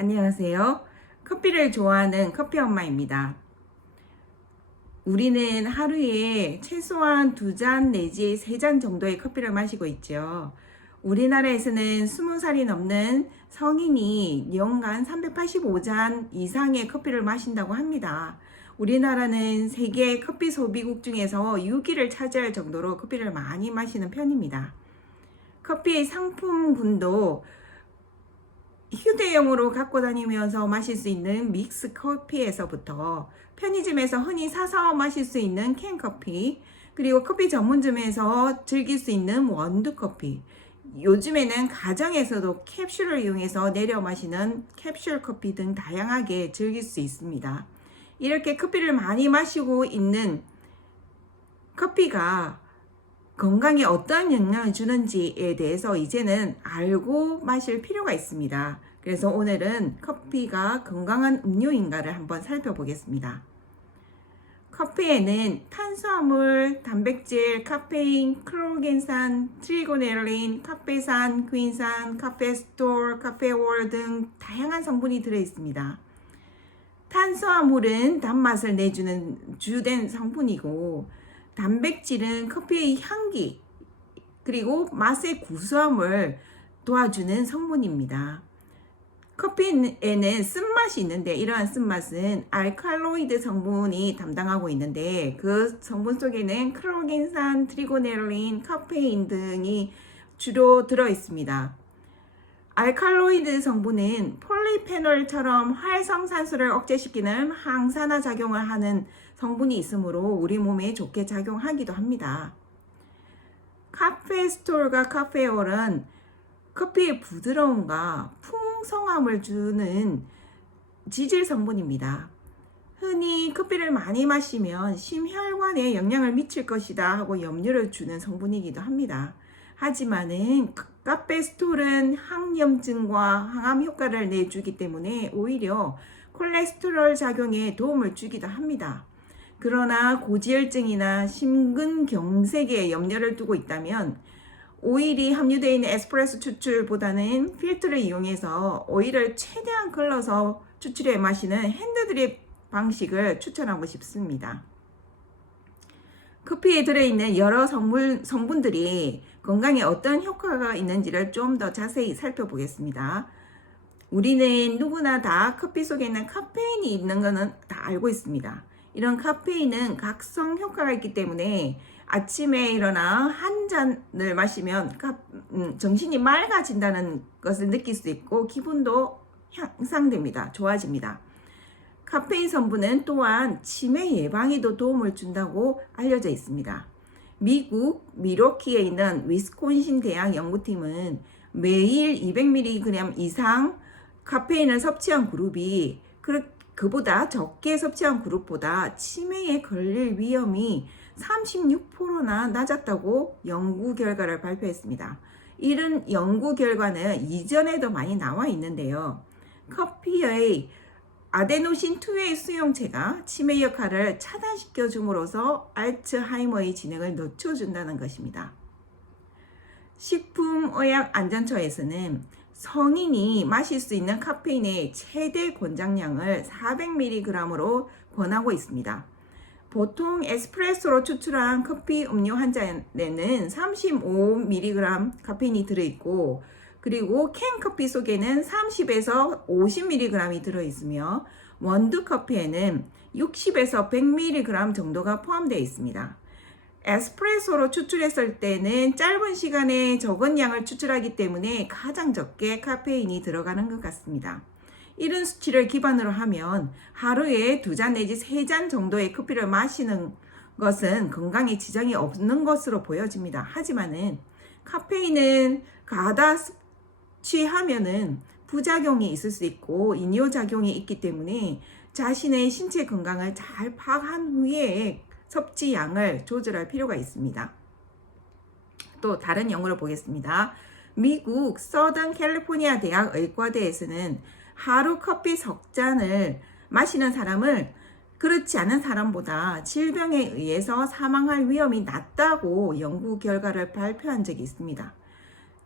안녕하세요. 커피를 좋아하는 커피 엄마입니다. 우리는 하루에 최소한 2잔 내지 3잔 정도의 커피를 마시고 있죠. 우리나라에서는 20살이 넘는 성인이 연간 385잔 이상의 커피를 마신다고 합니다. 우리나라는 세계 커피 소비국 중에서 6위를 차지할 정도로 커피를 많이 마시는 편입니다. 커피의 상품군도 휴대용으로 갖고 다니면서 마실 수 있는 믹스 커피에서부터 편의점에서 흔히 사서 마실 수 있는 캔커피, 그리고 커피 전문점에서 즐길 수 있는 원두커피, 요즘에는 가정에서도 캡슐을 이용해서 내려 마시는 캡슐 커피 등 다양하게 즐길 수 있습니다. 이렇게 커피를 많이 마시고 있는 커피가 건강에 어떤 영향을 주는지에 대해서 이제는 알고 마실 필요가 있습니다. 그래서 오늘은 커피가 건강한 음료인가를 한번 살펴보겠습니다. 커피에는 탄수화물, 단백질, 카페인, 클로겐산, 트리고넬린, 카페산, 구인산, 카페스톨, 카페올 등 다양한 성분이 들어있습니다. 탄수화물은 단맛을 내주는 주된 성분이고, 단백질은 커피의 향기 그리고 맛의 구수함을 도와주는 성분입니다. 커피에는 쓴맛이 있는데 이러한 쓴맛은 알칼로이드 성분이 담당하고 있는데 그 성분 속에는 클로겐산, 트리고넬린, 카페인 등이 주로 들어 있습니다. 알칼로이드 성분은 폴리페놀처럼 활성산소를 억제시키는 항산화 작용을 하는 성분이 있으므로 우리 몸에 좋게 작용하기도 합니다. 카페스톨과 카페올은 커피의 부드러움과 풍성함을 주는 지질 성분입니다. 흔히 커피를 많이 마시면 심혈관에 영향을 미칠 것이다 하고 염려를 주는 성분이기도 합니다. 하지만은 카페스톨은 항염증과 항암 효과를 내주기 때문에 오히려 콜레스테롤 작용에 도움을 주기도 합니다. 그러나 고지혈증이나 심근경색에 염려를 두고 있다면 오일이 함유되어 있는 에스프레소 추출보다는 필터를 이용해서 오일을 최대한 걸러서 추출해 마시는 핸드드립 방식을 추천하고 싶습니다. 커피에 들어있는 여러 성분들이 건강에 어떤 효과가 있는지를 좀 더 자세히 살펴보겠습니다. 우리는 누구나 다 커피 속에는 카페인이 있는 것은 다 알고 있습니다. 이런 카페인은 각성 효과가 있기 때문에 아침에 일어나 한 잔을 마시면 정신이 맑아진다는 것을 느낄 수 있고 기분도 향상됩니다. 좋아집니다. 카페인 성분은 또한 치매 예방에도 도움을 준다고 알려져 있습니다. 미국 밀워키에 있는 위스콘신 대학 연구팀은 매일 200mg 이상 카페인을 섭취한 그룹이 그보다 적게 섭취한 그룹보다 치매에 걸릴 위험이 36%나 낮았다고 연구 결과를 발표했습니다. 이런 연구 결과는 이전에도 많이 나와 있는데요. 커피의 아데노신2의 수용체가 치매 역할을 차단시켜 줌으로써 알츠하이머의 진행을 늦춰준다는 것입니다. 식품의약안전처에서는 성인이 마실 수 있는 카페인의 최대 권장량을 400mg으로 권하고 있습니다. 보통 에스프레소로 추출한 커피 음료 한 잔에는 35mg 카페인이 들어있고, 그리고 캔커피 속에는 30에서 50mg이 들어있으며 원두커피에는 60에서 100mg 정도가 포함되어 있습니다. 에스프레소로 추출했을 때는 짧은 시간에 적은 양을 추출하기 때문에 가장 적게 카페인이 들어가는 것 같습니다. 이런 수치를 기반으로 하면 하루에 2잔 내지 3잔 정도의 커피를 마시는 것은 건강에 지장이 없는 것으로 보여집니다. 하지만은 카페인은 과다 섭취하면은 부작용이 있을 수 있고 이뇨작용이 있기 때문에 자신의 신체 건강을 잘 파악한 후에 섭취량을 조절할 필요가 있습니다. 또 다른 연구를 보겠습니다. 미국 서던 캘리포니아 대학 의과대에서는 하루 커피 석 잔을 마시는 사람을 그렇지 않은 사람보다 질병에 의해서 사망할 위험이 낮다고 연구 결과를 발표한 적이 있습니다.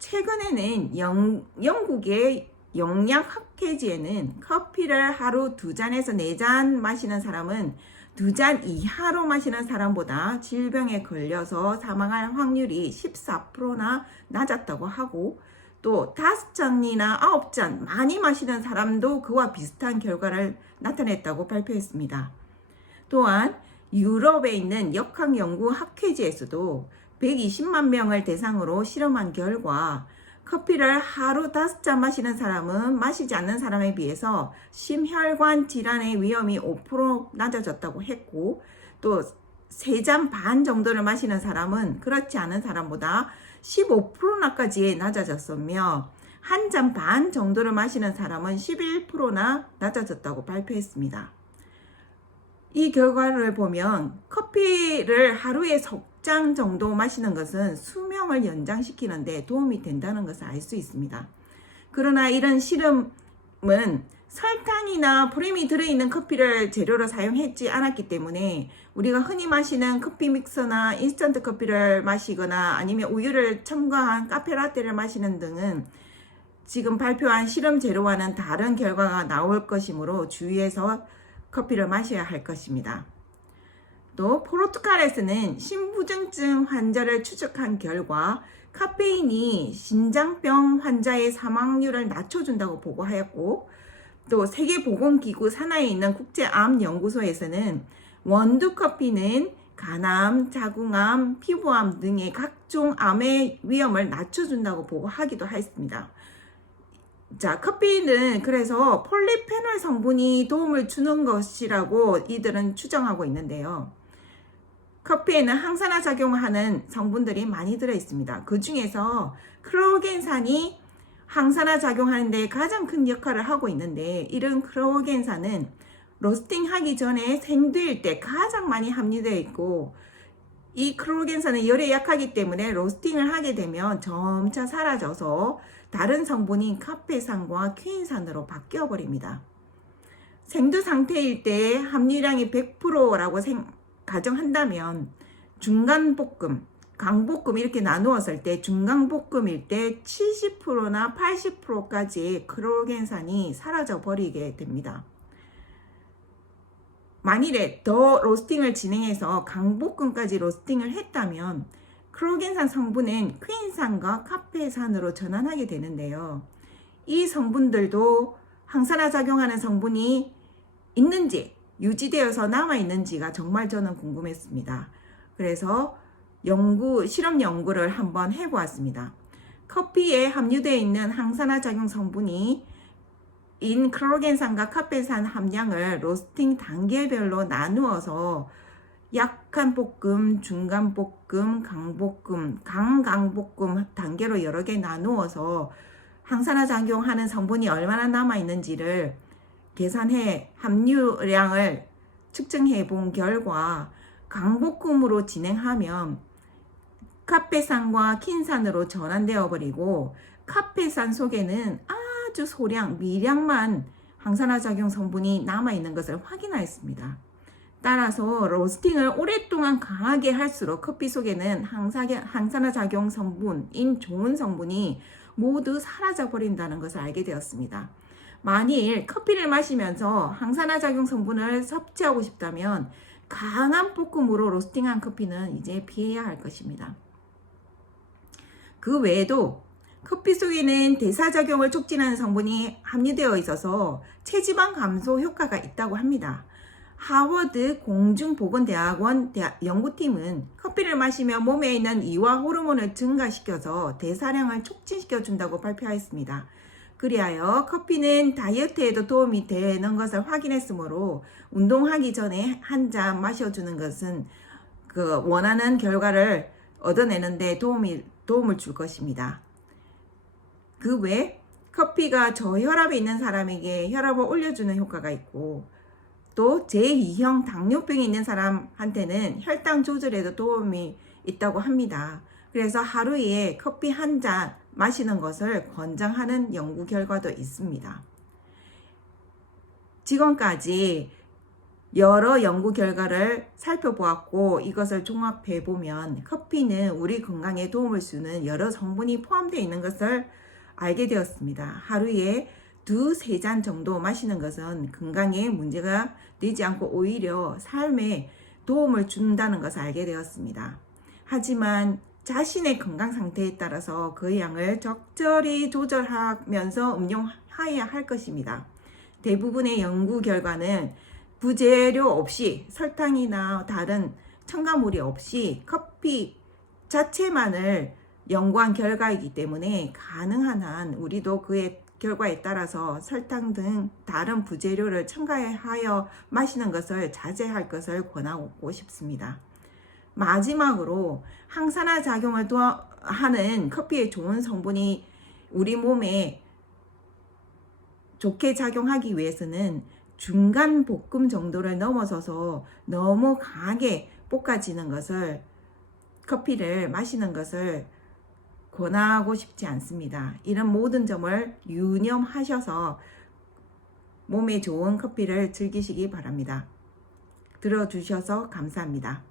최근에는 영국의 영양 학회지에는 커피를 하루 2잔에서 4잔 마시는 사람은 2잔 이하로 마시는 사람보다 질병에 걸려서 사망할 확률이 14%나 낮았다고 하고, 또 5잔이나 9잔 많이 마시는 사람도 그와 비슷한 결과를 나타냈다고 발표했습니다. 또한 유럽에 있는 역학연구학회지에서도 120만 명을 대상으로 실험한 결과 커피를 하루 5잔 마시는 사람은 마시지 않는 사람에 비해서 심혈관 질환의 위험이 5% 낮아졌다고 했고, 또 3잔 반 정도를 마시는 사람은 그렇지 않은 사람보다 15%나까지 낮아졌으며, 1잔 반 정도를 마시는 사람은 11%나 낮아졌다고 발표했습니다. 이 결과를 보면 커피를 하루에 석 잔 정도 마시는 것은 수명을 연장시키는 데 도움이 된다는 것을 알 수 있습니다. 그러나 이런 실험은 설탕이나 프림이 들어있는 커피를 재료로 사용하지 않았기 때문에 우리가 흔히 마시는 커피 믹서나 인스턴트 커피를 마시거나 아니면 우유를 첨가한 카페라떼를 마시는 등은 지금 발표한 실험 재료와는 다른 결과가 나올 것이므로 주의해서 커피를 마셔야 할 것입니다. 또 포르투갈에서는 심부전증 환자를 추적한 결과 카페인이 심장병 환자의 사망률을 낮춰준다고 보고하였고, 또 세계보건기구 산하에 있는 국제암연구소에서는 원두 커피는 간암, 자궁암, 피부암 등의 각종 암의 위험을 낮춰준다고 보고하기도 했습니다. 자, 커피는 그래서 폴리페놀 성분이 도움을 주는 것이라고 이들은 추정하고 있는데요. 커피에는 항산화 작용하는 성분들이 많이 들어 있습니다. 그 중에서 크로겐산이 항산화 작용하는 데 가장 큰 역할을 하고 있는데, 이런 크로겐산은 로스팅 하기 전에 생두일 때 가장 많이 함유되어 있고, 이 크로겐산은 열에 약하기 때문에 로스팅을 하게 되면 점차 사라져서 다른 성분인 카페산과 퀴인산으로 바뀌어 버립니다. 생두 상태일 때 함유량이 100%라고 가정한다면 중간볶음, 강볶음 이렇게 나누었을 때 중간볶음일 때 70%나 80%까지 크로겐산이 사라져 버리게 됩니다. 만일에 더 로스팅을 진행해서 강볶음까지 로스팅을 했다면 크로겐산 성분은 퀴인산과 카페산으로 전환하게 되는데요. 이 성분들도 항산화 작용하는 성분이 있는지 유지되어서 남아있는지가 정말 저는 궁금했습니다. 그래서 실험 연구를 한번 해보았습니다. 커피에 함유되어 있는 항산화 작용 성분이 인 크로겐산과 카페산 함량을 로스팅 단계별로 나누어서 약한 볶음, 중간 볶음, 강볶음, 강강볶음 단계로 여러 개 나누어서 항산화 작용하는 성분이 얼마나 남아있는지를 계산해 함유량을 측정해 본 결과 강볶음으로 진행하면 카페산과 킨산으로 전환되어 버리고, 카페산 속에는 아주 소량, 미량만 항산화 작용 성분이 남아있는 것을 확인하였습니다. 따라서 로스팅을 오랫동안 강하게 할수록 커피 속에는 항산화 작용 성분인 좋은 성분이 모두 사라져 버린다는 것을 알게 되었습니다. 만일 커피를 마시면서 항산화 작용 성분을 섭취하고 싶다면 강한 볶음으로 로스팅한 커피는 이제 피해야 할 것입니다. 그 외에도 커피 속에는 대사작용을 촉진하는 성분이 함유되어 있어서 체지방 감소 효과가 있다고 합니다. 하워드 공중보건대학원 연구팀은 커피를 마시며 몸에 있는 이와 호르몬을 증가시켜서 대사량을 촉진시켜준다고 발표하였습니다. 그리하여 커피는 다이어트에도 도움이 되는 것을 확인했으므로 운동하기 전에 한 잔 마셔주는 것은 원하는 결과를 얻어내는데 도움을 줄 것입니다. 그 외 커피가 저혈압에 있는 사람에게 혈압을 올려주는 효과가 있고, 또 제2형 당뇨병이 있는 사람한테는 혈당 조절에도 도움이 있다고 합니다. 그래서 하루에 커피 한 잔 마시는 것을 권장하는 연구 결과도 있습니다. 지금까지 여러 연구 결과를 살펴보았고, 이것을 종합해 보면 커피는 우리 건강에 도움을 주는 여러 성분이 포함되어 있는 것을 알게 되었습니다. 하루에 두세 잔 정도 마시는 것은 건강에 문제가 되지 않고 오히려 삶에 도움을 준다는 것을 알게 되었습니다. 하지만 자신의 건강 상태에 따라서 그 양을 적절히 조절하면서 음용하여야 할 것입니다. 대부분의 연구 결과는 부재료 없이 설탕이나 다른 첨가물이 없이 커피 자체만을 연구한 결과이기 때문에 가능한 한 우리도 그의 결과에 따라서 설탕 등 다른 부재료를 첨가하여 마시는 것을 자제할 것을 권하고 싶습니다. 마지막으로 항산화 작용을 하는 커피의 좋은 성분이 우리 몸에 좋게 작용하기 위해서는 중간 볶음 정도를 넘어서서 너무 강하게 볶아지는 것을 커피를 마시는 것을 권하고 싶지 않습니다. 이런 모든 점을 유념하셔서 몸에 좋은 커피를 즐기시기 바랍니다. 들어주셔서 감사합니다.